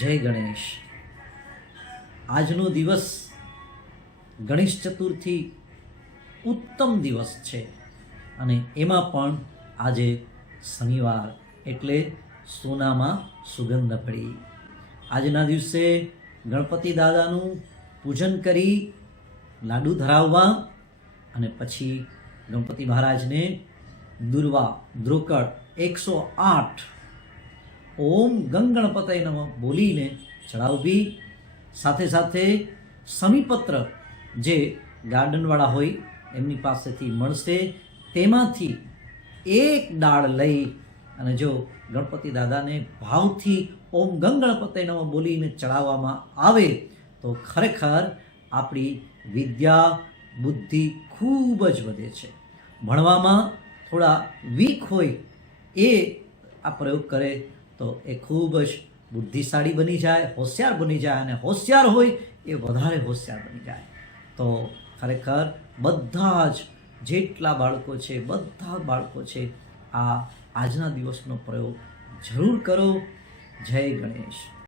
જય ગણેશ. આજનો દિવસ ગણેશ ચતુર્થી ઉત્તમ દિવસ છે અને એમાં પણ આજે શનિવાર એટલે સોનામાં સુગંધ પડી. આજના દિવસે ગણપતિ દાદાનું પૂજન કરી લાડુ ધરાવવા અને પછી ગણપતિ મહારાજને દુર્વા દ્રોકડ 108 ઓમ ગંગણપતય નમઃ બોલીને ચડાવવી. સાથે સાથે સમીપત્ર જે ગાર્ડનવાળા હોય એમની પાસેથી મળશે, તેમાંથી એક ડાળ લઈ અને જો ગણપતિ દાદાને ભાવથી ઓમ ગંગણપતય નમઃ બોલીને ચડાવવામાં આવે તો ખરેખર આપણી વિદ્યા બુદ્ધિ ખૂબ જ વધે છે. ભણવામાં થોડા વીક હોય એ આ પ્રયોગ કરે તો એ ખૂબ જ બુદ્ધિશાળી બની જાય, હોશિયાર બની જાય, અને હોશિયાર હોય એ વધારે હોશિયાર બની જાય. તો ખરેખર બધા જ જેટલા બાળકો છે બધા બાળકો છે આજના દિવસનો પ્રયોગ જરૂર કરો. જય ગણેશ.